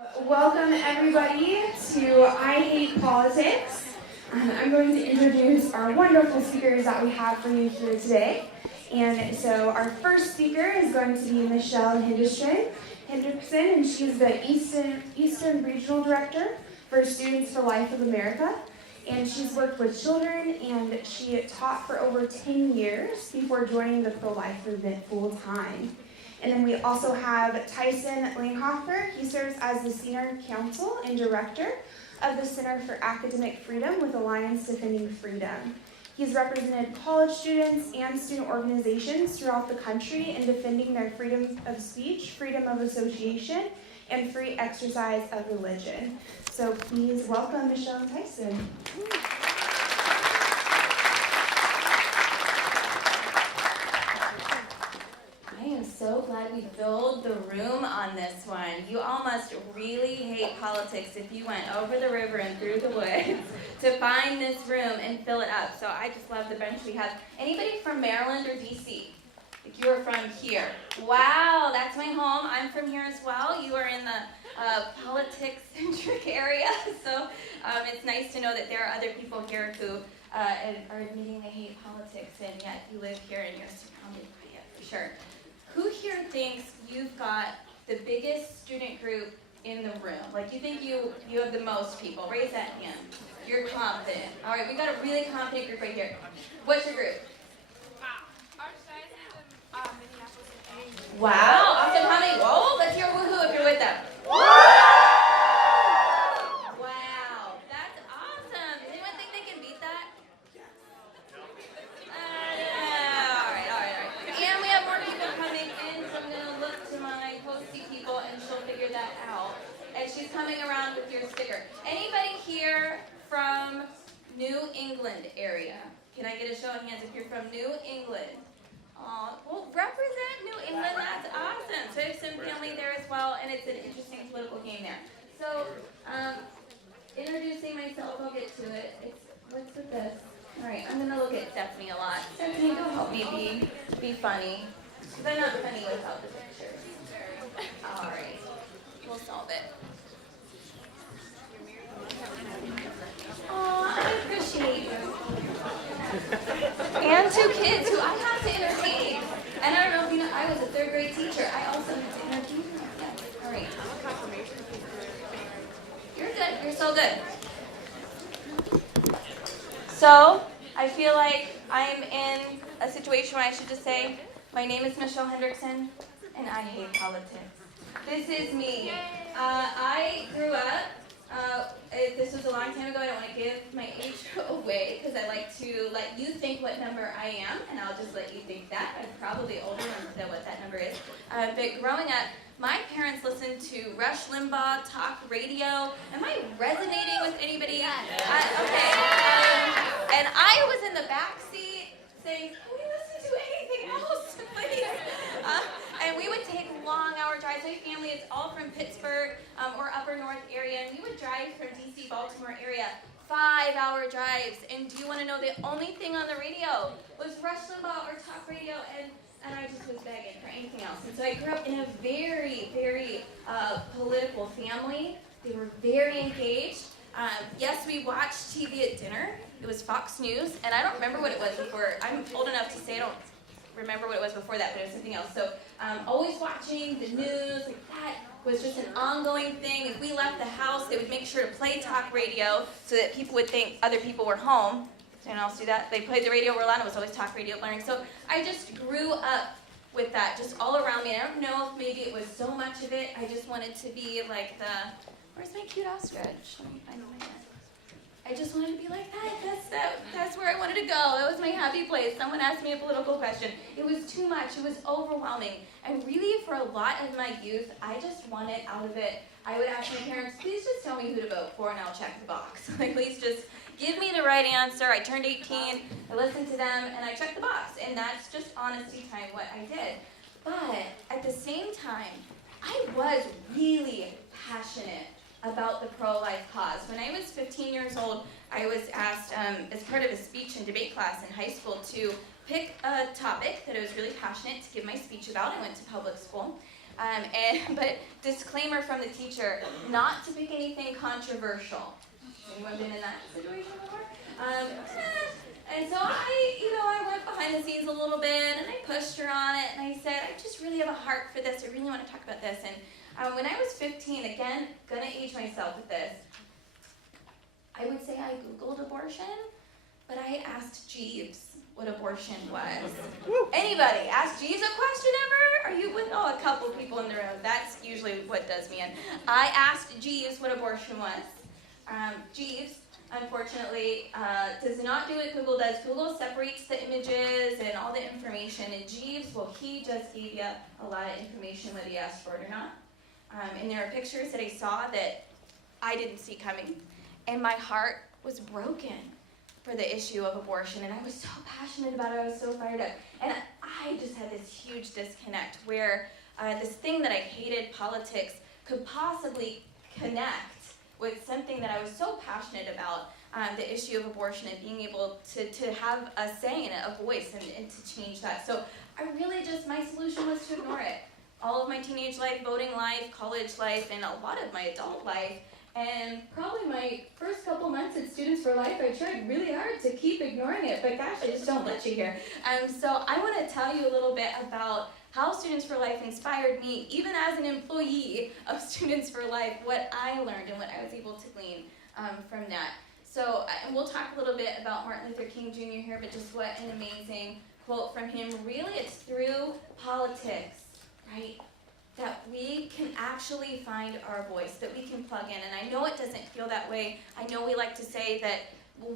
Welcome everybody to I Hate Politics. I'm going to introduce our wonderful speakers that we have for you here today. And so our first speaker is going to be Michele Hendrickson, and she's the Eastern Regional Director for Students for Life of America. And she's worked with children, and she taught for over 10 years before joining the pro-life movement full-time. And then we also have Tyson Langhofer. He serves as the Senior Counsel and Director of the Center for Academic Freedom with Alliance Defending Freedom. He's represented college students and student organizations throughout the country in defending their freedom of speech, freedom of association, and free exercise of religion. So please welcome Michele and Tyson. I am so glad we filled the room on this one. You all must really hate politics if you went over the river and through the woods to find this room and fill it up. So I just love the bench we have. Anybody from Maryland or DC? If you are from here. Wow, that's my home. I'm from here as well. You are in the politics-centric area. So it's nice to know that there are other people here who are admitting they hate politics, and yet you live here and you're surrounded by it, for sure. Who here thinks you've got the biggest student group in the room? Like you think you have the most people? Raise that hand. You're confident. All right, we got a really confident group right here. What's your group? Our size is Minneapolis and Asia. Wow, awesome. How many? Whoa, let's hear a woohoo if you're with them. Wow, that's awesome. Does anyone think they can beat that? All right. And we have more people coming in, so I'm going to look to my hosty people and she'll figure that out. And she's coming around with your sticker. Anybody here from New England area? Can I get a show of hands if you're from New England? Well, represent New England, that's awesome. So I have some family there as well, and it's an interesting political game there. So, introducing myself, I'll get to it. What's with this? All right, I'm going to look at Stephanie a lot. Stephanie, go help me be funny. Because I'm not funny without the pictures. All right, we'll solve it. Aw, I appreciate you. And two kids who I have to entertain. And I don't know if you know, I was a third grade teacher. I also have to entertain them. Yes. All right. You're good. You're so good. So, I feel like I'm in a situation where I should just say, my name is Michele Hendrickson, and I hate politics. This is me. I grew up. This was a long time ago. I don't want to give my age away because I like to let you think what number I am, and I'll just let you think that. I'm probably older than what that number is. But growing up, my parents listened to Rush Limbaugh, talk radio. Am I resonating with anybody? Okay. And I was in the back seat saying, can we listen to anything else, please? And we would take long-hour drives. My family is all from Pittsburgh or upper north area, and we would drive from D.C., Baltimore area, 5-hour drives. And do you want to know the only thing on the radio was Rush Limbaugh or talk radio, and I just was begging for anything else. And so I grew up in a very, very political family. They were very engaged. Yes, we watched TV at dinner. It was Fox News, and I don't remember what it was before. I'm old enough to say I don't remember what it was before that, but it was something else. So always watching the news, like that was just an ongoing thing. If we left the house, they would make sure to play talk radio so that people would think other people were home. Did anyone else do that? They played the radio real loud. It was always talk radio blaring. So I just grew up with that just all around me. I don't know if maybe it was so much of it. I just wanted to be like where's my cute ostrich? Let me find my net. I just wanted to be like that. That's where I wanted to go. That was my happy place. Someone asked me a political question. It was too much. It was overwhelming. And really, for a lot of my youth, I just wanted out of it. I would ask my parents, please just tell me who to vote for, and I'll check the box. Like, please just give me the right answer. I turned 18. I listened to them, and I checked the box. And that's just honesty time what I did. But at the same time, I was really passionate about the pro-life cause. When I was 15 years old, I was asked as part of a speech and debate class in high school to pick a topic that I was really passionate to give my speech about. I went to public school. But disclaimer from the teacher, not to pick anything controversial. Anyone been in that situation before? And so I went behind the scenes a little bit, and I pushed her on it, and I said, I just really have a heart for this. I really want to talk about this. And when I was 15, again, gonna age myself with this, I would say I Googled abortion, but I asked Jeeves what abortion was. Anybody ask Jeeves a question ever? Are you with a couple people in the room? That's usually what does me in. I asked Jeeves what abortion was. Jeeves, unfortunately, does not do what Google does. Google separates the images and all the information, and Jeeves, he just gave you a lot of information whether you asked for it or not. And there are pictures that I saw that I didn't see coming, and my heart was broken for the issue of abortion, and I was so passionate about it. I was so fired up, and I just had this huge disconnect where this thing that I hated, politics, could possibly connect with something that I was so passionate about, the issue of abortion and being able to have a say in it, a voice, and to change that. So I really my solution was to ignore it. All of my teenage life, voting life, college life, and a lot of my adult life. And probably my first couple months at Students for Life, I tried really hard to keep ignoring it, but gosh, I just don't let you here. So I want to tell you a little bit about how Students for Life inspired me, even as an employee of Students for Life, what I learned and what I was able to glean from that. So and we'll talk a little bit about Martin Luther King Jr. here, but just what an amazing quote from him. Really, it's through politics, right, that we can actually find our voice, that we can plug in. And I know it doesn't feel that way. I know we like to say that,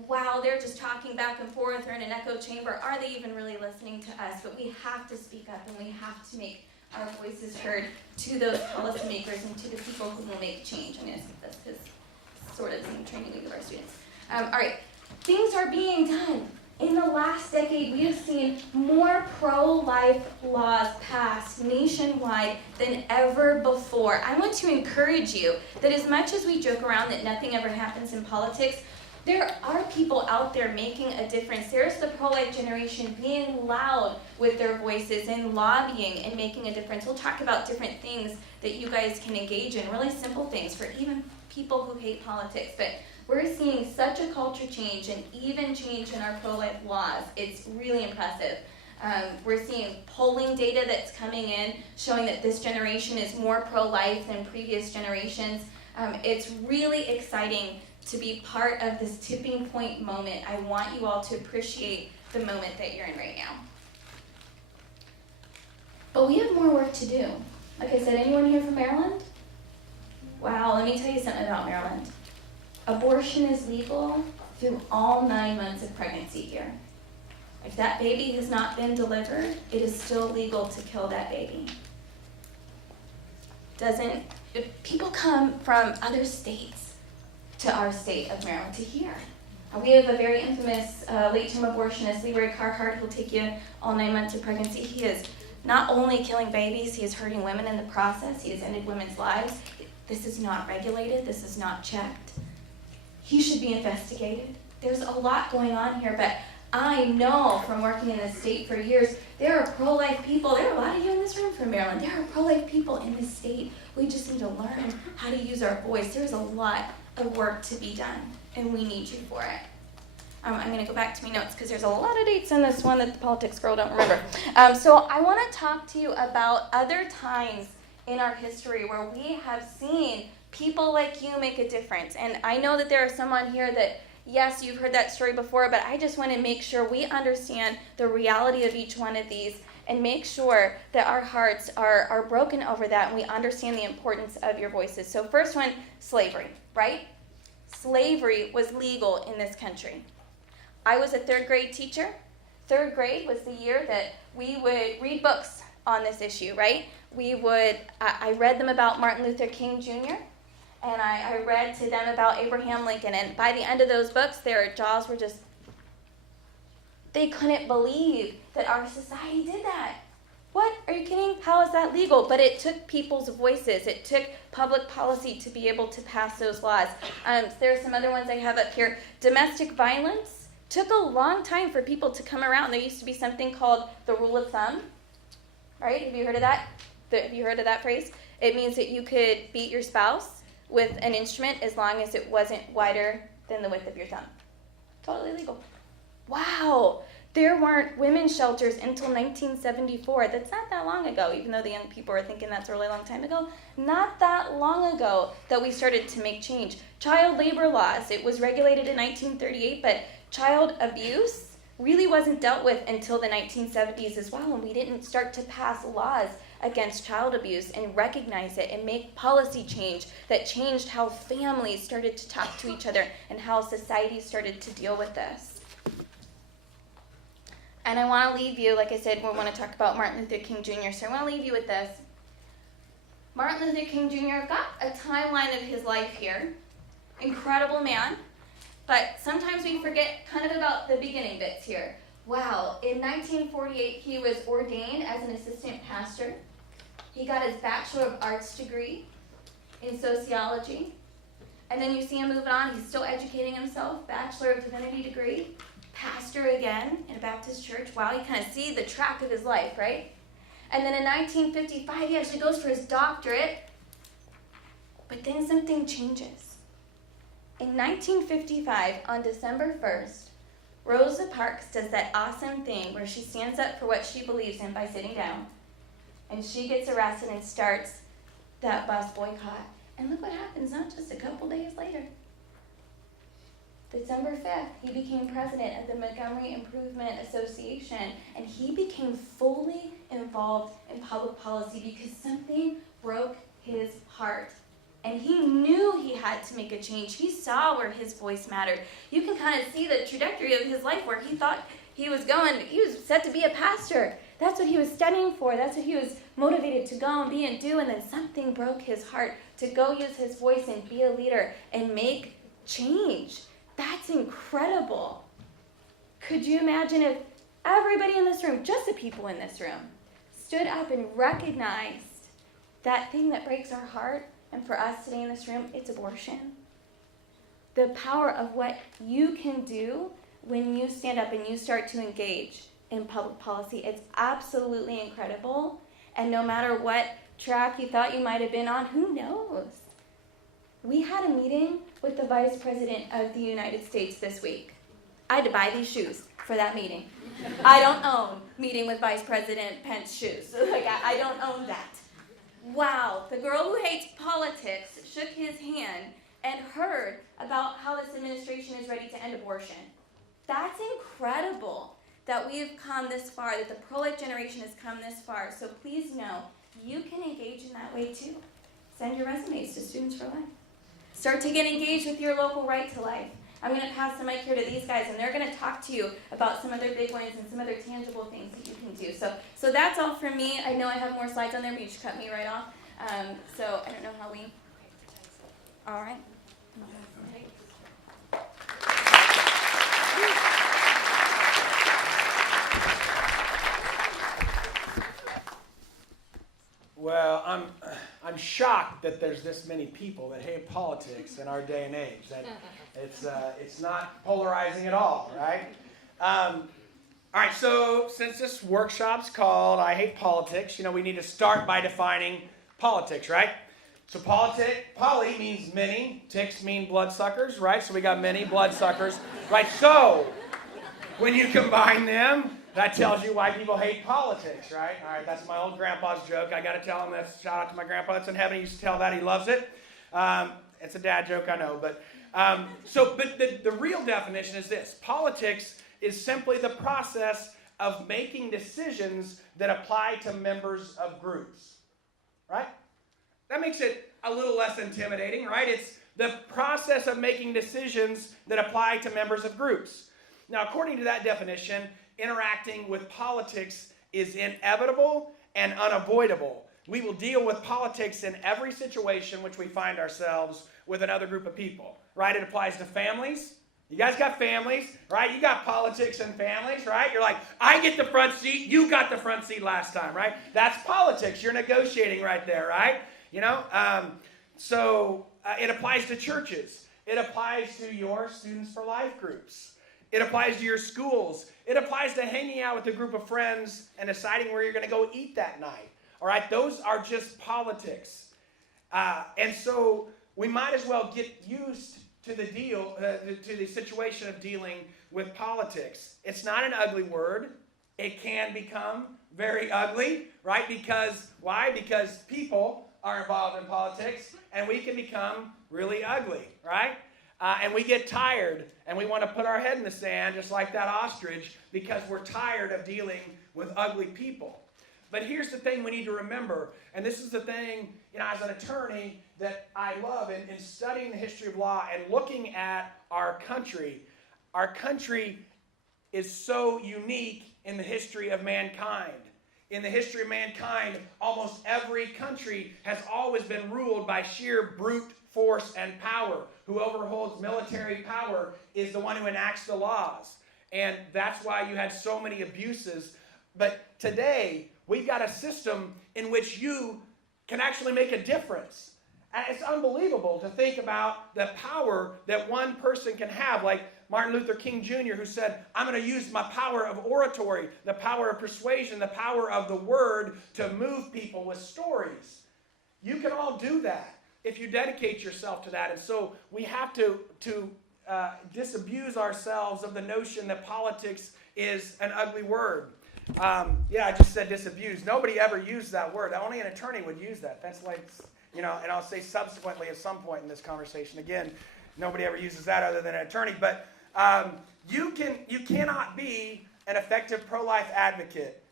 wow, they're just talking back and forth, they're in an echo chamber. Are they even really listening to us? But we have to speak up, and we have to make our voices heard to those policymakers and to the people who will make change. I'm going to skip this because it's sort of the same training we give our students. All right, things are being done. In the last decade, we have seen more pro-life laws passed nationwide than ever before. I want to encourage you that as much as we joke around that nothing ever happens in politics, there are people out there making a difference. There's the pro-life generation being loud with their voices and lobbying and making a difference. We'll talk about different things that you guys can engage in, really simple things for even people who hate politics. But we're seeing such a culture change and even change in our pro-life laws. It's really impressive. We're seeing polling data that's coming in showing that this generation is more pro-life than previous generations. It's really exciting to be part of this tipping point moment. I want you all to appreciate the moment that you're in right now. But we have more work to do. Like I said, anyone here from Maryland? Wow, let me tell you something about Maryland. Abortion is legal through all 9 months of pregnancy here. If that baby has not been delivered, it is still legal to kill that baby. If people come from other states to our state of Maryland to here. We have a very infamous late-term abortionist, Leroy Carhart, who'll take you all 9 months of pregnancy. He is not only killing babies, he is hurting women in the process. He has ended women's lives. This is not regulated. This is not checked. He should be investigated. There's a lot going on here, but I know from working in the state for years, there are pro-life people. There are a lot of you in this room from Maryland. There are pro-life people in this state. We just need to learn how to use our voice. There's a lot of work to be done, and we need you for it. I'm going to go back to my notes because there's a lot of dates in this one that the politics girl don't remember. So I want to talk to you about other times in our history where we have seen people like you make a difference. And I know that there are some on here that, yes, you've heard that story before, but I just want to make sure we understand the reality of each one of these and make sure that our hearts are broken over that and we understand the importance of your voices. So first one, slavery, right? Slavery was legal in this country. I was a third grade teacher. Third grade was the year that we would read books on this issue, right? I read them about Martin Luther King Jr., and I read to them about Abraham Lincoln, and by the end of those books, their jaws were just, they couldn't believe that our society did that. What? Are you kidding? How is that legal? But it took people's voices. It took public policy to be able to pass those laws. There are some other ones I have up here. Domestic violence took a long time for people to come around. There used to be something called the rule of thumb, right? Have you heard of that? Have you heard of that phrase? It means that you could beat your spouse with an instrument as long as it wasn't wider than the width of your thumb. Totally legal. Wow. There weren't women's shelters until 1974. That's not that long ago, even though the young people are thinking that's a really long time ago. Not that long ago that we started to make change. Child labor laws, it was regulated in 1938, but child abuse really wasn't dealt with until the 1970s as well, and we didn't start to pass laws against child abuse and recognize it and make policy change that changed how families started to talk to each other and how society started to deal with this. And I want to leave you, like I said, we want to talk about Martin Luther King Jr., so I want to leave you with this. Martin Luther King Jr. got a timeline of his life here. Incredible man. But sometimes we forget kind of about the beginning bits here. Wow, in 1948, he was ordained as an assistant pastor. He got his Bachelor of Arts degree in sociology. And then you see him moving on. He's still educating himself. Bachelor of Divinity degree. Pastor again in a Baptist church. Wow, you kind of see the track of his life, right? And then in 1955, he actually goes for his doctorate. But then something changes. In 1955, on December 1st, Rosa Parks does that awesome thing where she stands up for what she believes in by sitting down. And she gets arrested and starts that bus boycott. And look what happens, not just a couple days later. December 5th, he became president of the Montgomery Improvement Association, and he became fully involved in public policy because something broke his heart. And he knew he had to make a change. He saw where his voice mattered. You can kind of see the trajectory of his life where he thought he was going. He was set to be a pastor. That's what he was studying for. That's what he was motivated to go and be and do. And then something broke his heart to go use his voice and be a leader and make change. That's incredible. Could you imagine if everybody in this room, just the people in this room, stood up and recognized that thing that breaks our heart? And for us today in this room, it's abortion. The power of what you can do when you stand up and you start to engage in public policy, it's absolutely incredible. And no matter what track you thought you might have been on, who knows? We had a meeting with the Vice President of the United States this week. I had to buy these shoes for that meeting. I don't own meeting with Vice President Pence shoes. I don't own that. Wow, the girl who hates politics shook his hand and heard about how this administration is ready to end abortion. That's incredible that we have come this far, that the pro-life generation has come this far. So please know, you can engage in that way too. Send your resumes to Students for Life. Start to get engaged with your local right to life. I'm going to pass the mic here to these guys, and they're going to talk to you about some other big ones and some other tangible things that you can do. So that's all from me. I know I have more slides on there, but you just cut me right off. So I don't know how we... All right. Well, I'm shocked that there's this many people that hate politics in our day and age. That it's not polarizing at all, right? All right, so since this workshop's called I Hate Politics, we need to start by defining politics, right? So poly means many, ticks mean bloodsuckers, right? So we got many bloodsuckers, right? So when you combine them, that tells you why people hate politics, right? All right, that's my old grandpa's joke. I got to tell him that. Shout out to my grandpa that's in heaven. He used to tell that. He loves it. It's a dad joke, I know. But the real definition is this. Politics is simply the process of making decisions that apply to members of groups, right? That makes it a little less intimidating, right? It's the process of making decisions that apply to members of groups. Now, according to that definition, interacting with politics is inevitable and unavoidable. We will deal with politics in every situation which we find ourselves with another group of people, right? It applies to families. You guys got families, right? You got politics in families, right? You're like, I get the front seat, you got the front seat last time, right? That's politics. You're negotiating right there, right? It applies to churches. It applies to your Students for Life groups. It applies to your schools. It applies to hanging out with a group of friends and deciding where you're going to go eat that night. All right, those are just politics. And so we might as well get used to the situation of dealing with politics. It's not an ugly word. It can become very ugly, right? Because, why? Because people are involved in politics, and we can become really ugly, right? And we get tired, and we want to put our head in the sand, just like that ostrich, because we're tired of dealing with ugly people. But here's the thing we need to remember, and this is the thing, as an attorney that I love in studying the history of law and looking at our country is so unique in the history of mankind. In the history of mankind, almost every country has always been ruled by sheer brute force and power. Whoever holds military power is the one who enacts the laws. And that's why you had so many abuses. But today, we've got a system in which you can actually make a difference. And it's unbelievable to think about the power that one person can have, like Martin Luther King Jr., who said, I'm going to use my power of oratory, the power of persuasion, the power of the word to move people with stories. You can all do that if you dedicate yourself to that. And so we have to disabuse ourselves of the notion that politics is an ugly word. I just said disabuse. Nobody ever used that word. Only an attorney would use that. That's like, and I'll say subsequently at some point in this conversation. Again, nobody ever uses that other than an attorney. But you cannot be an effective pro-life advocate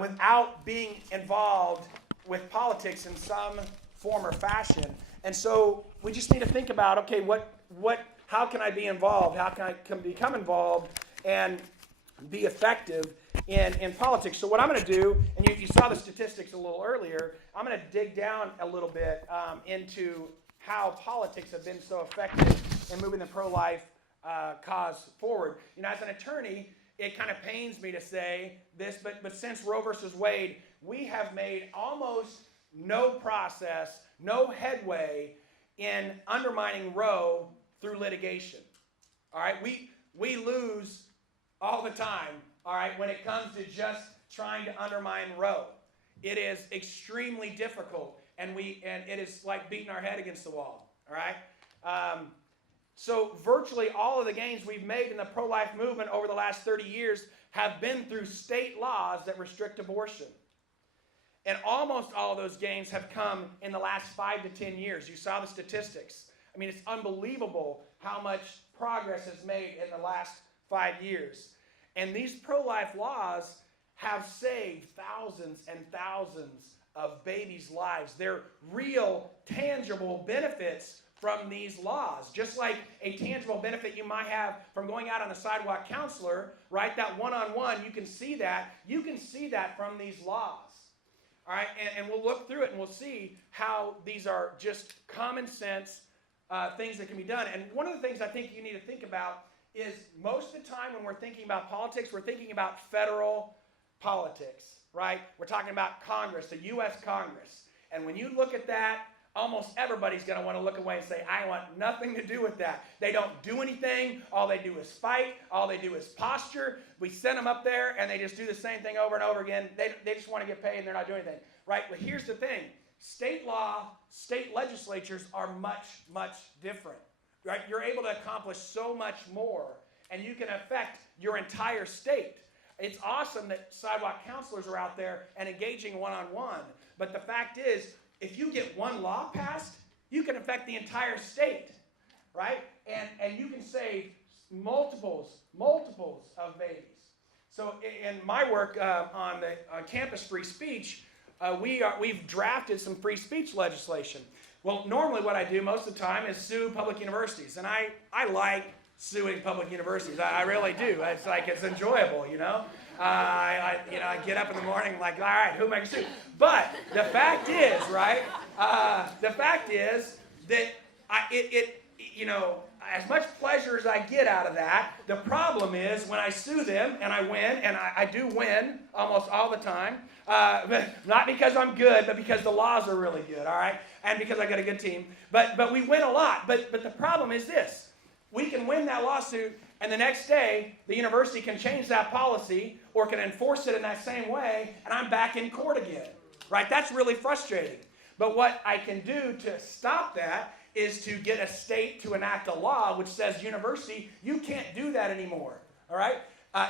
without being involved with politics in some form or fashion. And so we just need to think about, okay, how can I be involved? How can I become involved and be effective in politics? So what I'm going to do, and you saw the statistics a little earlier, I'm going to dig down a little bit into how politics have been so effective in moving the pro-life cause forward. As an attorney, it kind of pains me to say this, but since Roe versus Wade, we have made almost no process, no headway in undermining Roe through litigation. All right, we lose all the time, all right, when it comes to just trying to undermine Roe. It is extremely difficult, and it is like beating our head against the wall, all right? So virtually all of the gains we've made in the pro-life movement over the last 30 years have been through state laws that restrict abortion. And almost all of those gains have come in the last 5 to 10 years. You saw the statistics. I mean, it's unbelievable how much progress is made in the last 5 years. And these pro-life laws have saved thousands and thousands of babies' lives. They're real, tangible benefits from these laws. Just like a tangible benefit you might have from going out on a sidewalk counselor, right? That one-on-one, you can see that. You can see that from these laws. All right, and we'll look through it and we'll see how these are just common sense things that can be done. And one of the things I think you need to think about is most of the time when we're thinking about politics, we're thinking about federal politics, right? We're talking about Congress, the U.S. Congress. And when you look at that, almost everybody's going to want to look away and say, I want nothing to do with that. They don't do anything. All they do is fight. All they do is posture. We send them up there, and they just do the same thing over and over again. They just want to get paid, and they're not doing anything, right? But here's the thing. State law, state legislatures are much, much different, right? You're able to accomplish so much more, and you can affect your entire state. It's awesome that sidewalk counselors are out there and engaging one-on-one, but the fact is, if you get one law passed, you can affect the entire state, right? And you can save multiples of babies. So in my work on campus free speech, we've drafted some free speech legislation. Well, normally what I do most of the time is sue public universities, and I like suing public universities. I really do. It's enjoyable, I get up in the morning like, all right, who am I going to sue? But the fact is, right? The fact is that as much pleasure as I get out of that, the problem is when I sue them and I win, and I do win almost all the time, but not because I'm good, but because the laws are really good, all right? And because I got a good team. But we win a lot. But the problem is this. We can win that lawsuit, and the next day, the university can change that policy or can enforce it in that same way, and I'm back in court again. right? That's really frustrating. But what I can do to stop that is to get a state to enact a law which says, university, you can't do that anymore, all right?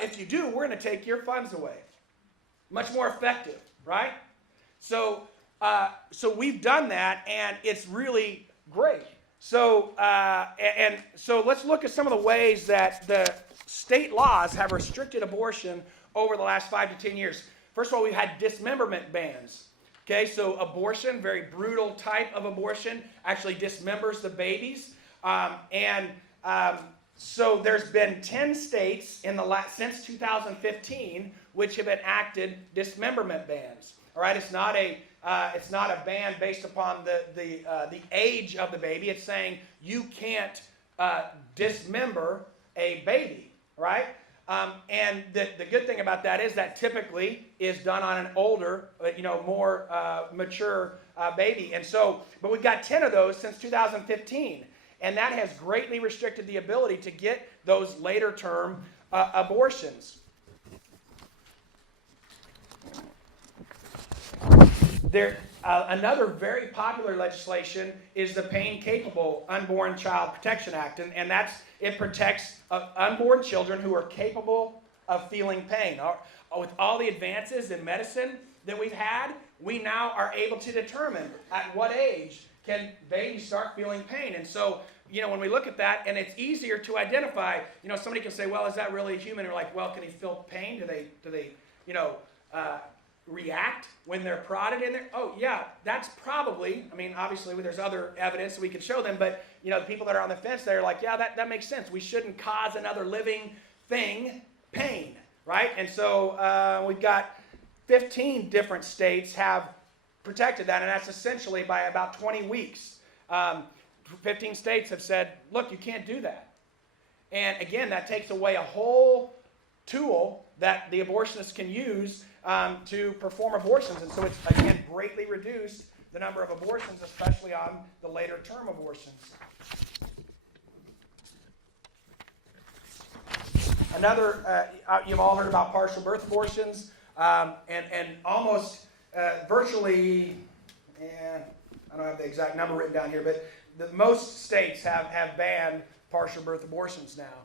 If you do, we're going to take your funds away. Much more effective, right? So we've done that, and it's really great. So let's look at some of the ways that the state laws have restricted abortion over the last 5 to 10 years. First of all, we've had dismemberment bans. Okay, so abortion, very brutal type of abortion, actually dismembers the babies. So there's been 10 states since 2015 which have enacted dismemberment bans. All right, it's not a ban based upon the age of the baby. It's saying you can't dismember a baby, right? And the good thing about that is that typically is done on an older, more mature baby. And so, but we've got 10 of those since 2015. And that has greatly restricted the ability to get those later term abortions. Another very popular legislation is the Pain Capable Unborn Child Protection Act, and it protects unborn children who are capable of feeling pain. With all the advances in medicine that we've had, we now are able to determine at what age can babies start feeling pain. And so, when we look at that, and it's easier to identify, somebody can say, well, is that really human? Or like, well, can he feel pain? Do they react when they're prodded in there? Oh, yeah, that's probably, obviously there's other evidence we could show them, but, the people that are on the fence, they're like, yeah, that makes sense. We shouldn't cause another living thing pain, right? And so we've got 15 different states have protected that, and that's essentially by about 20 weeks. 15 states have said, look, you can't do that. And again, that takes away a whole tool that the abortionists can use to perform abortions. And so it's, again, greatly reduced the number of abortions, especially on the later term abortions. Another, you've all heard about partial birth abortions, and almost virtually, I don't have the exact number written down here, but most states have banned partial birth abortions now.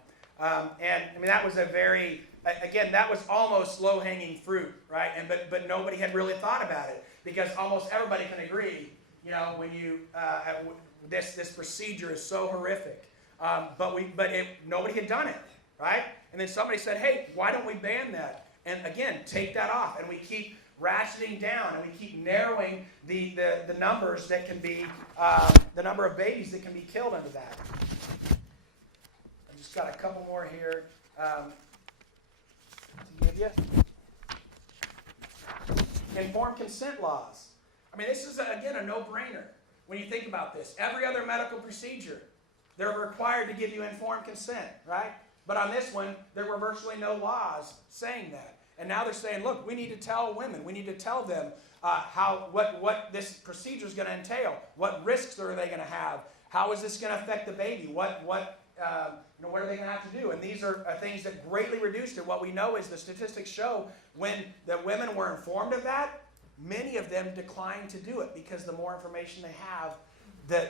And that was that was almost low-hanging fruit, right? But nobody had really thought about it, because almost everybody can agree, when this procedure is so horrific. Nobody had done it, right? And then somebody said, hey, why don't we ban that? And again, take that off, and we keep ratcheting down, and we keep narrowing the numbers that can be, the number of babies that can be killed under that. I just got a couple more here to give you. Informed consent laws. This is, again, a no-brainer when you think about this. Every other medical procedure, they're required to give you informed consent, right? But on this one, there were virtually no laws saying that. And now they're saying, look, we need to tell women, we need to tell them what this procedure is going to entail. What risks are they going to have? How is this going to affect the baby? What are they going to have to do? And these are things that greatly reduced it. What we know is the statistics show when the women were informed of that, many of them declined to do it, because the more information they have,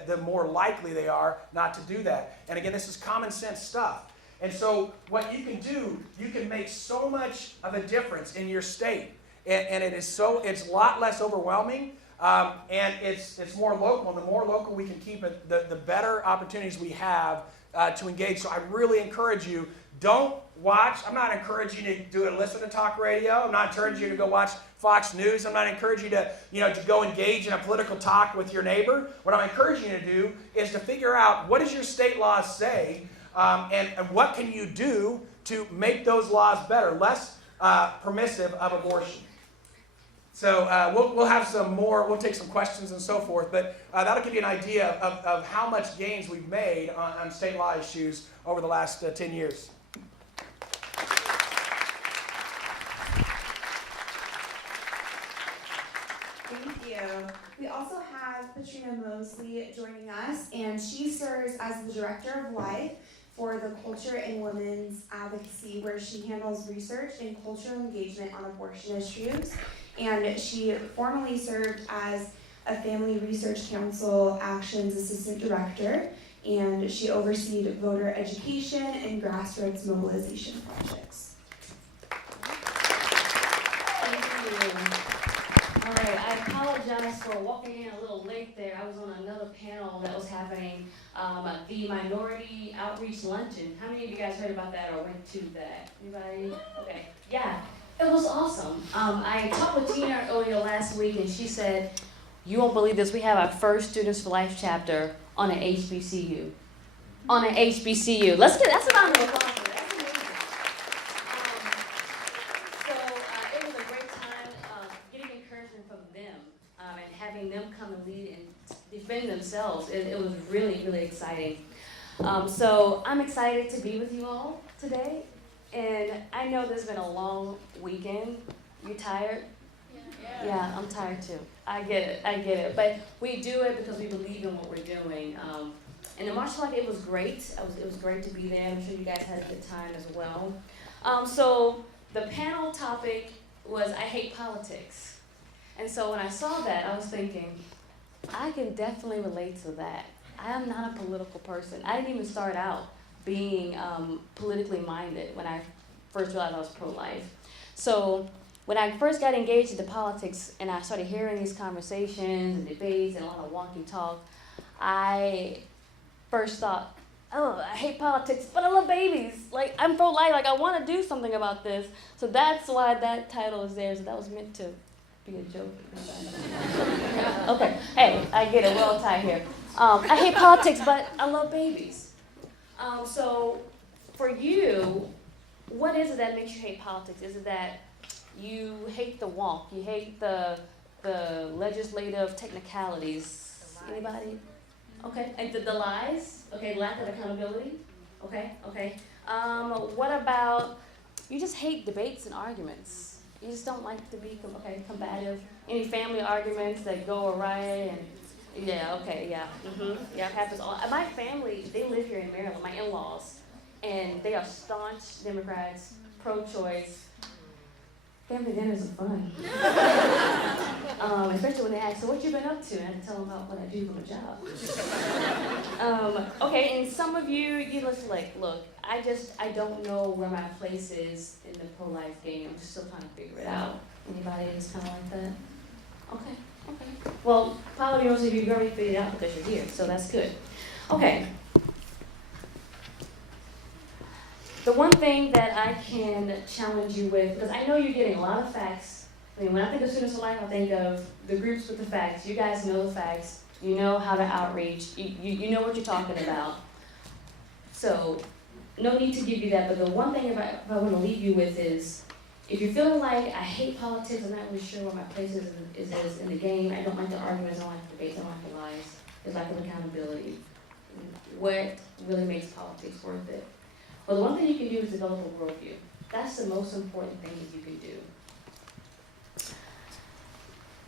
the more likely they are not to do that. And again, this is common sense stuff. And so what you can do, you can make so much of a difference in your state. And it's a lot less overwhelming, and it's more local. And the more local we can keep it, the better opportunities we have to engage. So I really encourage you, don't watch. I'm not encouraging you to listen to talk radio. I'm not encouraging you to go watch Fox News. I'm not encouraging you to go engage in a political talk with your neighbor. What I'm encouraging you to do is to figure out, what does your state laws say, and what can you do to make those laws better, less permissive of abortion. So we'll have some more, we'll take some questions and so forth, but that'll give you an idea of how much gains we've made on state law issues over the last 10 years. Thank you. We also have Patrina Mosley joining us, and she serves as the Director of Life for the Culture and Women's Advocacy, where she handles research and cultural engagement on abortion issues. and she formerly served as a Family Research Council Actions Assistant Director, and she overseed voter education and grassroots mobilization projects. Thank you. All right, I apologize for walking in a little late there. I was on another panel that was happening, the Minority Outreach Luncheon. How many of you guys heard about that or went to that? Anybody? Okay, yeah, it was awesome. I talked with Tina earlier last week, and she said, "You won't believe this, we have our first Students for Life chapter on an HBCU." On an HBCU. That's a round of applause for that. That's amazing. It was a great time getting encouragement from them and having them come and lead and defend themselves. It was really, really exciting. So I'm excited to be with you all today. And I know there's been a long weekend. You tired? Yeah, I'm tired too. I get it. But we do it because we believe in what we're doing. And the March Talk, it was great. It was great to be there. I'm sure you guys had a good time as well. So the panel topic was I hate politics. And so when I saw that, I was thinking, I can definitely relate to that. I am not a political person. I didn't even start out being politically minded when I first realized I was pro-life. So when I first got engaged into politics and I started hearing these conversations and debates and a lot of wonky talk, I first thought, oh, I hate politics, but I love babies. Like, I'm pro-life, like I want to do something about this. So that's why that title is there. So that was meant to be a joke. Okay, hey, I get it, we're all tied here. I hate politics, but I love babies. So for you, what is it that makes you hate politics? Is it that you hate the wonk, you hate the legislative technicalities? Anybody? Okay, and the lies? Okay, lack of accountability? Okay. What about, you just hate debates and arguments? You just don't like to be combative? Any family arguments that go awry? And yeah, it happens all. My family, they live here in Maryland, my in-laws, and they are staunch Democrats, pro-choice. Family dinners are fun. Especially when they ask, so what you been up to? And I have to tell them about what I do for my job. Okay, and some of you just like, look, I don't know where my place is in the pro-life game. I'm just still trying to figure it out. Anybody that's kind of like that? Okay. Well, probably most of you already figured it out because you're here, so that's good. Okay. The one thing that I can challenge you with, because I know you're getting a lot of facts. I mean, when I think of Students for Life, I think of the groups with the facts. You guys know the facts. You know how to outreach. You know what you're talking about. So, no need to give you that. But the one thing if I want to leave you with is, if you're feeling like I hate politics, I'm not really sure where my place is in the game. I don't like the arguments. I don't like the debates. I don't like the lies. There's lack of accountability. What really makes politics worth it? Well, the one thing you can do is develop a worldview. That's the most important thing that you can do.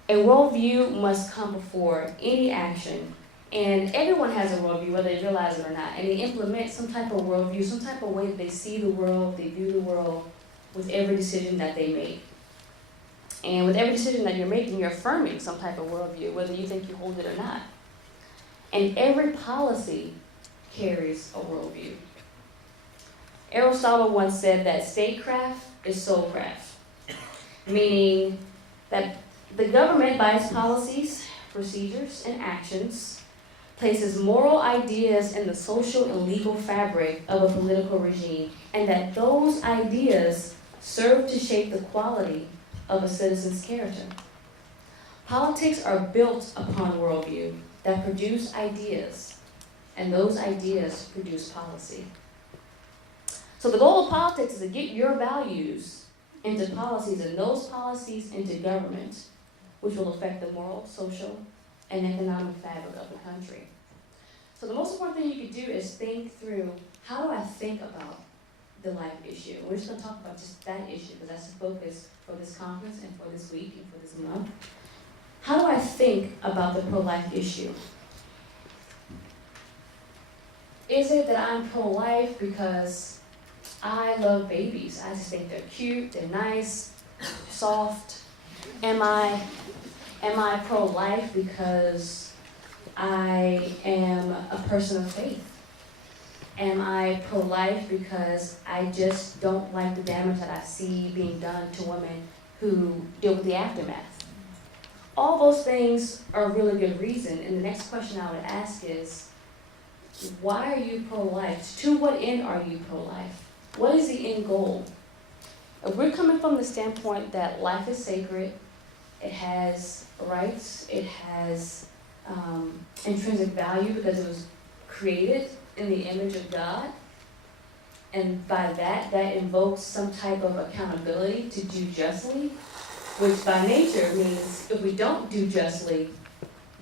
A worldview must come before any action, and everyone has a worldview, whether they realize it or not, and they implement some type of worldview, some type of way that they see the world, they view the world with every decision that they make. And with every decision that you're making, you're affirming some type of worldview, whether you think you hold it or not. And every policy carries a worldview. Aristotle once said that statecraft is soulcraft, meaning that the government, by its policies, procedures, and actions, places moral ideas in the social and legal fabric of a political regime, and that those ideas serve to shape the quality of a citizen's character. Politics are built upon worldview that produce ideas, and those ideas produce policy. So the goal of politics is to get your values into policies, and those policies into government, which will affect the moral, social, and economic fabric of the country. So the most important thing you can do is think through, how do I think about the life issue? We're just going to talk about just that issue, because that's the focus for this conference and for this week and for this month. How do I think about the pro-life issue? Is it that I'm pro-life because I love babies? I just think they're cute, they're nice, soft. Am I pro-life because I am a person of faith? Am I pro-life because I just don't like the damage that I see being done to women who deal with the aftermath? All those things are a really good reason. And the next question I would ask is, why are you pro-life? To what end are you pro-life? What is the end goal? If we're coming from the standpoint that life is sacred, it has rights, it has intrinsic value because it was created in the image of God, and by that invokes some type of accountability to do justly, which by nature means if we don't do justly,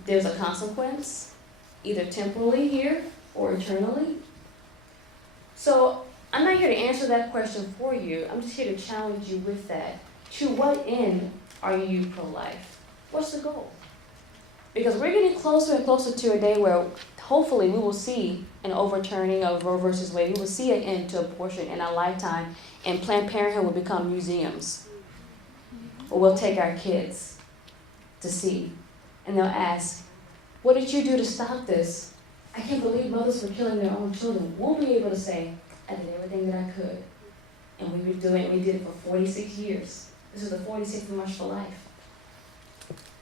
there's a consequence, either temporally here or eternally. So I'm not here to answer that question for you. I'm just here to challenge you with that. To what end are you pro-life? What's the goal? Because we're getting closer and closer to a day where hopefully we will see an overturning of Roe versus Wade. We will see an end to abortion in our lifetime, and Planned Parenthood will become museums. Or we'll take our kids to see, and they'll ask, what did you do to stop this? I can't believe mothers were killing their own children. We'll be able to say, I did everything that I could. And we were doing it, we did it for 46 years. This is the 46th March for Life.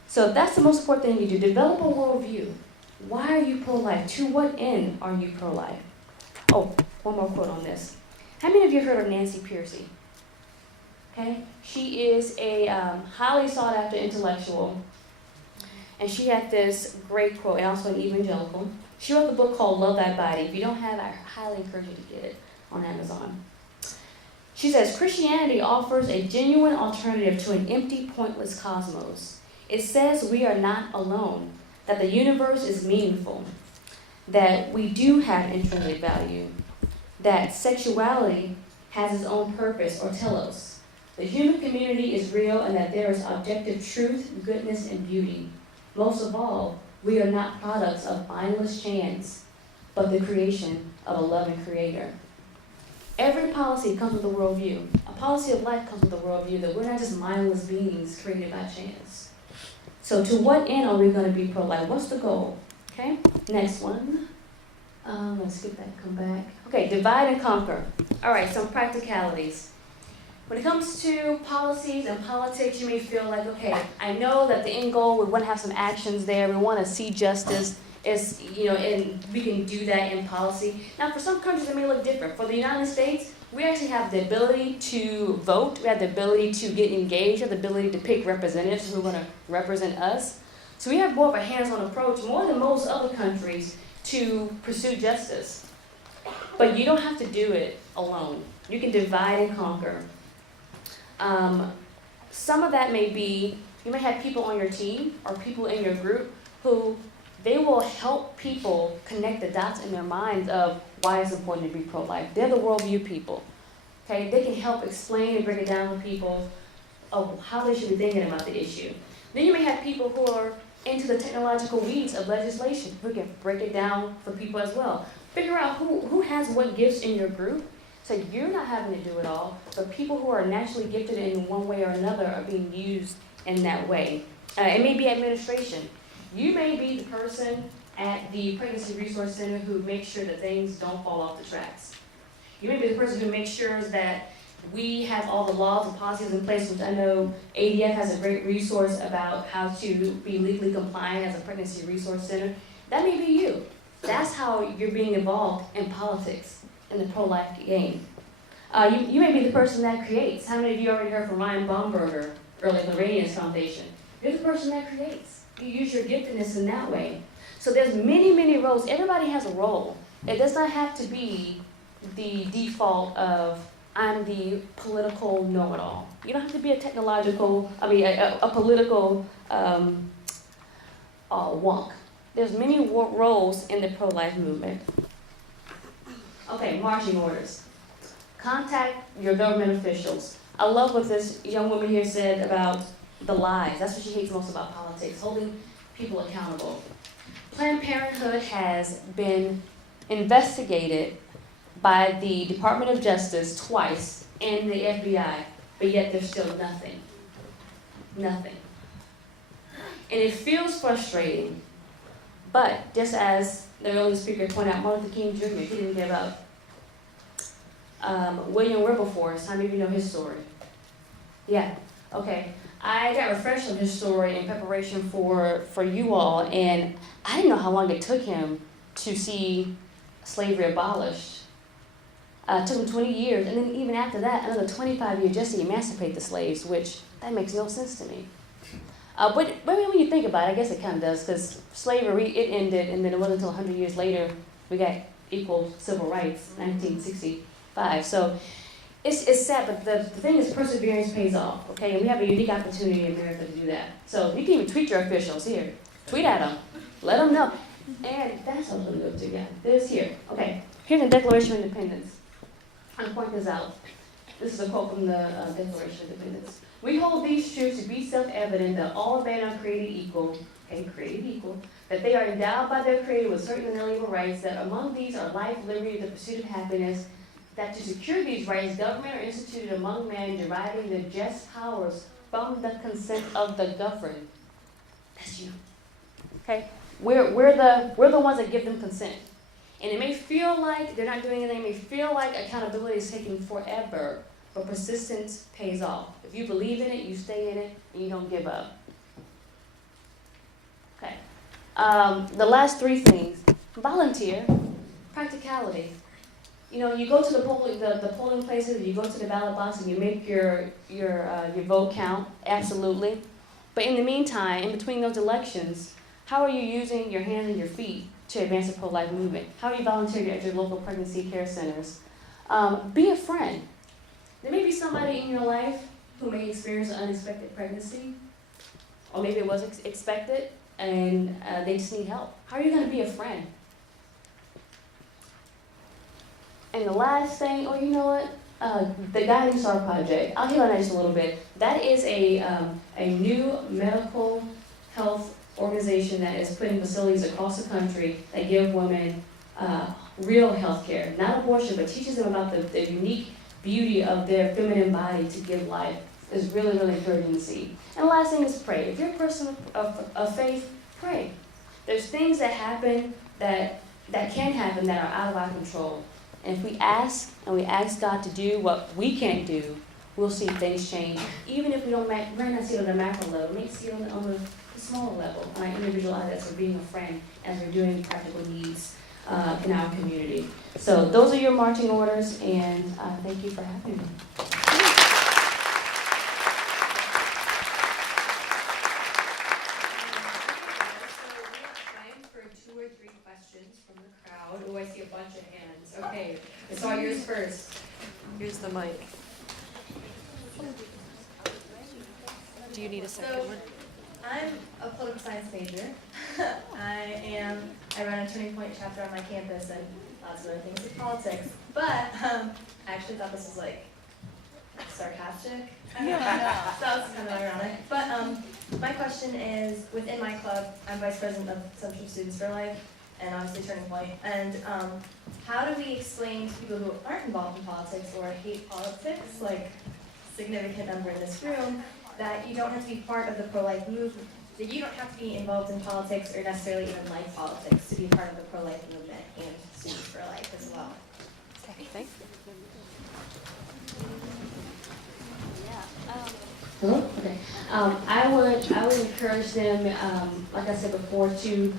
So that's the most important thing you do. Develop a worldview. Why are you pro-life? To what end are you pro-life? Oh, one more quote on this. How many of you heard of Nancy Pearcey? Okay, she is a highly sought after intellectual, and she had this great quote, and also an evangelical. She wrote the book called Love Thy Body. If you don't have it, I highly encourage you to get it on Amazon. She says, Christianity offers a genuine alternative to an empty, pointless cosmos. It says we are not alone, that the universe is meaningful, that we do have intrinsic value, that sexuality has its own purpose or telos. The human community is real and that there is objective truth, goodness, and beauty. Most of all, we are not products of mindless chance, but the creation of a loving creator. Every policy comes with a worldview. A policy of life comes with a worldview that we're not just mindless beings created by chance. So to what end are we going to be pro-life? What's the goal? Okay, next one. Let's skip that, come back. Okay, divide and conquer. All right, some practicalities. When it comes to policies and politics, you may feel like, okay, I know that the end goal, we want to have some actions there. We want to see justice, as, and we can do that in policy. Now, for some countries, it may look different. For the United States, we actually have the ability to vote. We have the ability to get engaged. We have the ability to pick representatives who are going to represent us. So we have more of a hands-on approach, more than most other countries, to pursue justice. But you don't have to do it alone. You can divide and conquer. Some of that may be, you may have people on your team or people in your group who they will help people connect the dots in their minds of why it's important to be pro-life. They're the worldview people. Okay, they can help explain and break it down to people of how they should be thinking about the issue. Then you may have people who are into the technological weeds of legislation. We can break it down for people as well. Figure out who has what gifts in your group. So you're not having to do it all, but people who are naturally gifted in one way or another are being used in that way. It may be administration. You may be the person at the Pregnancy Resource Center who makes sure that things don't fall off the tracks. You may be the person who makes sure that we have all the laws and policies in place, which I know ADF has a great resource about how to be legally compliant as a Pregnancy Resource Center. That may be you. That's how you're being involved in politics, in the pro-life game. You may be the person that creates. How many of you already heard from Ryan Baumberger earlier in the Radiance Foundation? You're the person that creates. You use your giftedness in that way. So there's many, many roles. Everybody has a role. It does not have to be the default of I'm the political know-it-all. You don't have to be a political wonk. There's many roles in the pro-life movement. Okay, marching orders. Contact your government officials. I love what this young woman here said about the lies. That's what she hates most about politics, holding people accountable. Planned Parenthood has been investigated by the Department of Justice twice and the FBI, but yet there's still nothing. Nothing. And it feels frustrating. But just as the earlier speaker pointed out, Martin Luther King Jr., he didn't give up. William Wilberforce, how many of you know his story? Yeah, okay. I got refreshed on his story in preparation for you all, and I didn't know how long it took him to see slavery abolished. It took him 20 years, and then even after that, another 25 years just to emancipate the slaves, which that makes no sense to me. But when you think about it, I guess it kind of does, because slavery, it ended, and then it wasn't until 100 years later we got equal civil rights, 1965. So it's sad, but the thing is perseverance pays off, okay? And we have a unique opportunity in America to do that. So you can even tweet your officials here. Tweet at them. Let them know. And that's what I'm going to go to, yeah. This here. Okay. Here's the Declaration of Independence. I'm going to point this out. This is a quote from the Declaration of Independence. We hold these truths to be self-evident that all men are created equal, that they are endowed by their Creator with certain inalienable rights, that among these are life, liberty, the pursuit of happiness, that to secure these rights, government are instituted among men, deriving their just powers from the consent of the governed. That's you. Okay? We're the ones that give them consent. And it may feel like they're not doing anything, it may feel like accountability is taking forever, but persistence pays off. If you believe in it, you stay in it, and you don't give up. Okay. The last three things. Volunteer. Practicality. You know, you go to the polling places, you go to the ballot box, and you make your vote count. Absolutely. But in the meantime, in between those elections, how are you using your hands and your feet to advance the pro-life movement? How are you volunteering at your local pregnancy care centers? Be a friend. There may be somebody in your life who may experience an unexpected pregnancy, or maybe it was expected, and they just need help. How are you going to be a friend? And the last thing, oh, you know what? The Guiding Star Project. I'll hit on that just a little bit. That is a new medical health organization that is putting facilities across the country that give women real health care, not abortion, but teaches them about the unique beauty of their feminine body to give life. Is really, really encouraging to see. And the last thing is pray. If you're a person of faith, pray. There's things that happen that can happen that are out of our control. And if we ask, and we ask God to do what we can't do, we'll see things change. Even if we might not see it on the macro level, we may see it on the smaller level. And I individualize that for being a friend as we're doing practical needs in our community. So those are your marching orders, and thank you for having me. Oh, I see a bunch of hands. Okay, I saw yours first. Here's the mic. Do you need a second one? I'm a political science major. I run a Turning Point chapter on my campus and lots of other things with politics. But I actually thought this was like sarcastic. So that was kind of ironic. But my question is, within my club, I'm vice president of Central Students for Life, and obviously Turning Point. And how do we explain to people who aren't involved in politics or hate politics, like a significant number in this room, that you don't have to be part of the pro-life movement, that you don't have to be involved in politics or necessarily even like politics to be part of the pro-life movement and Students for Life as well? Okay, thanks. Hello? Okay. I would encourage them, like I said before, to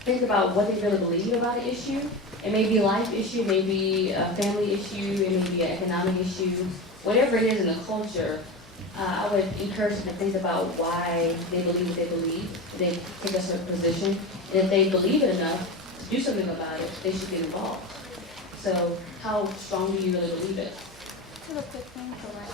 think about what they really believe about an issue. It may be a life issue, it may be a family issue, it may be an economic issue. Whatever it is in the culture, I would encourage them to think about why they believe what they believe. They take a certain position. And if they believe it enough to do something about it, they should get involved. So how strong do you really believe it? I have a quick thing for that.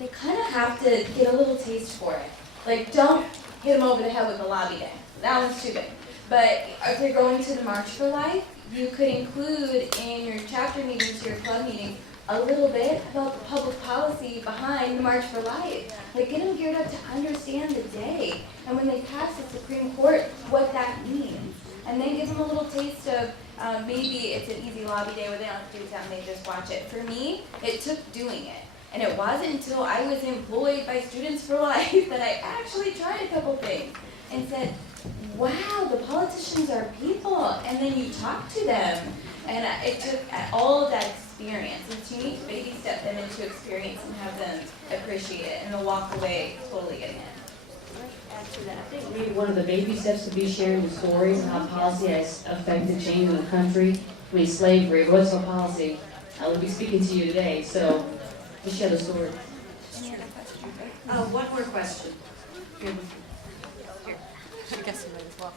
They kind of have to get a little taste for it. Like, don't hit them over the head with a lobby day. That one's too big. But if you're going to the March for Life, you could include in your chapter meetings, your club meetings, a little bit about the public policy behind the March for Life. Like, get them geared up to understand the day, and when they pass the Supreme Court, what that means. And then give them a little taste of maybe it's an easy lobby day where they don't have to do that and they just watch it. For me, it took doing it. And it wasn't until I was employed by Students for Life that I actually tried a couple things and said, wow, the politicians are people. And then you talk to them. And it took all of that experience. And so you need to baby step them into experience and have them appreciate it and they'll walk away totally getting it. After that, I think maybe one of the baby steps would be sharing the stories and how policy has affected change in the country. I mean, slavery, what's our policy? I will be speaking to you today, so just share the story. One more question. I guess you might as well.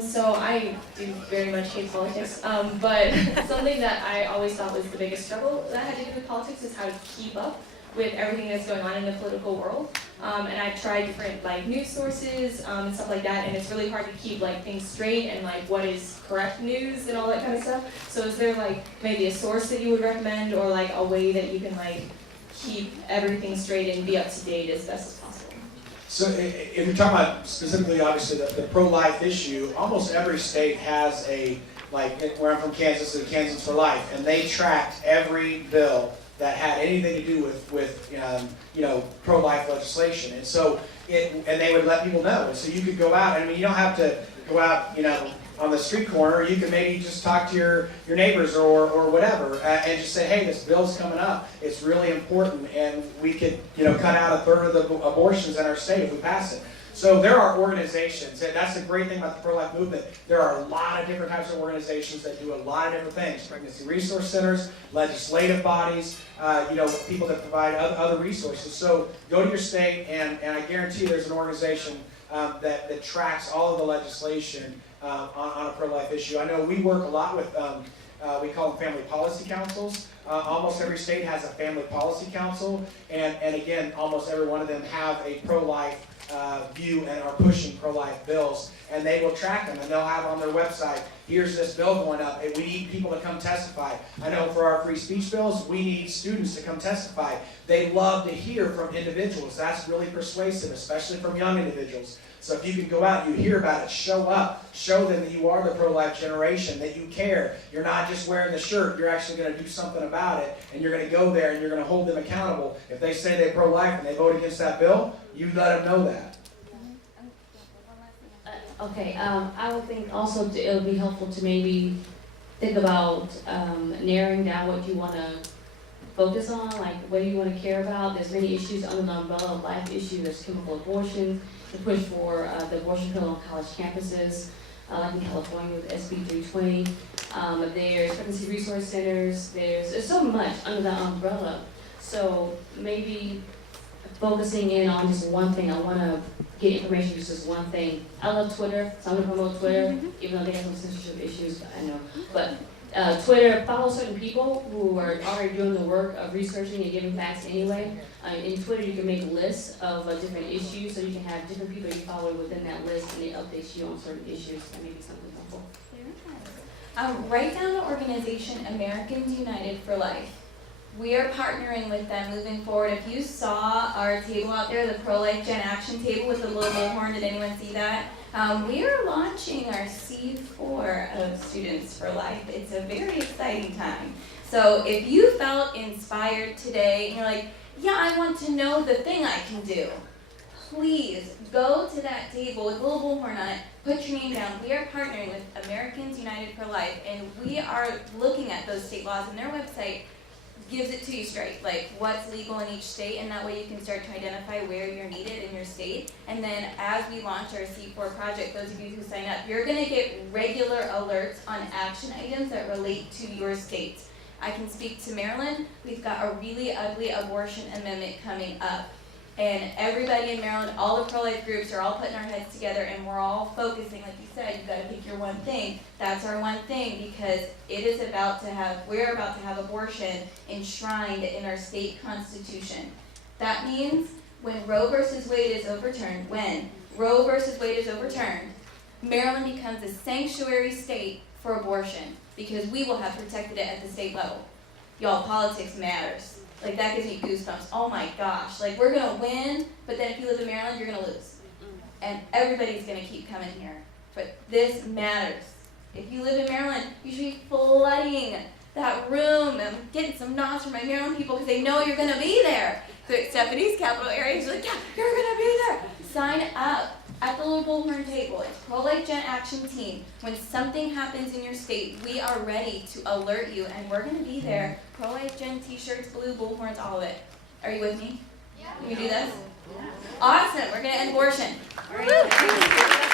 So I do very much hate politics, but something that I always thought was the biggest struggle that had to do with politics is how to keep up with everything that's going on in the political world. And I've tried different like news sources and stuff like that, and it's really hard to keep like things straight and like what is correct news and all that kind of stuff. So is there like maybe a source that you would recommend, or like a way that you can like keep everything straight and be up to date as best as possible? So if you're talking about specifically, obviously, the pro-life issue, almost every state has a, like where I'm from, Kansas, the Kansas for Life, and they tracked every bill that had anything to do with pro-life legislation. And so, and they would let people know. And so you could go out, I mean, you don't have to go out, on the street corner. You can maybe just talk to your neighbors or whatever, and just say, hey, this bill's coming up. It's really important, and we could, cut out a third of the abortions in our state if we pass it. So there are organizations, and that's the great thing about the pro-life movement. There are a lot of different types of organizations that do a lot of different things. Pregnancy resource centers, legislative bodies, people that provide other resources. So go to your state, and I guarantee there's an organization that tracks all of the legislation on a pro-life issue. I know we work a lot with, we call them family policy councils. Almost every state has a family policy council, and again, almost every one of them have a pro-life view and are pushing pro-life bills, and they will track them, and they'll have on their website, here's this bill going up, and we need people to come testify. I know for our free speech bills, we need students to come testify. They love to hear from individuals. That's really persuasive, especially from young individuals. So if you can go out, you hear about it, show up, show them that you are the pro-life generation, that you care. You're not just wearing the shirt, you're actually going to do something about it, and you're going to go there and you're going to hold them accountable. If they say they're pro-life and they vote against that bill, you let them know that. I would think also it would be helpful to maybe think about narrowing down what you want to focus on, like what do you want to care about. There's many issues under the umbrella of life issue. There's chemical abortion, the push for the abortion pill on college campuses, like in California with SB 320. There's pregnancy resource centers. There's so much under that umbrella. So maybe focusing in on just one thing. I want to get information just one thing. I love Twitter, so I'm going to promote Twitter, even though they have some censorship issues, I know. But Twitter, follow certain people who are already doing the work of researching and giving facts anyway. In Twitter, you can make lists of different issues, so you can have different people you follow within that list, and it updates you on certain issues. That may be something helpful. Write down the organization Americans United for Life. We are partnering with them moving forward. If you saw our table out there, the Pro-Life Gen Action table with the little bullhorn, did anyone see that? We are launching our C4 of Students for Life. It's a very exciting time. So if you felt inspired today and you're like, yeah, I want to know the thing I can do, please go to that table with a little bullhorn on it, put your name down. We are partnering with Americans United for Life, and we are looking at those state laws, and their website gives it to you straight, like what's legal in each state, and that way you can start to identify where you're needed in your state. And then as we launch our C4 project, those of you who sign up, you're going to get regular alerts on action items that relate to your state. I can speak to Maryland. We've got a really ugly abortion amendment coming up. And everybody in Maryland, all the pro-life groups are all putting our heads together, and we're all focusing, like you said, you've got to pick your one thing. That's our one thing, because we're about to have abortion enshrined in our state constitution. That means when Roe versus Wade is overturned, Maryland becomes a sanctuary state for abortion, because we will have protected it at the state level. Y'all, politics matters. Like, that gives me goosebumps. Oh my gosh. Like, we're going to win, but then if you live in Maryland, you're going to lose. And everybody's going to keep coming here. But this matters. If you live in Maryland, you should be flooding that room and getting some nods from my Maryland people because they know you're going to be there. So at Stephanie's capital area, she's like, yeah, you're going to be there. Sign up at the little bullhorn table. It's Pro-Life Gen Action Team. When something happens in your state, we are ready to alert you, and we're going to be there. Pro-Life Gen t-shirts, blue bullhorns, all of it. Are you with me? Yeah. Can we do this? Awesome. We're going to end abortion. All right.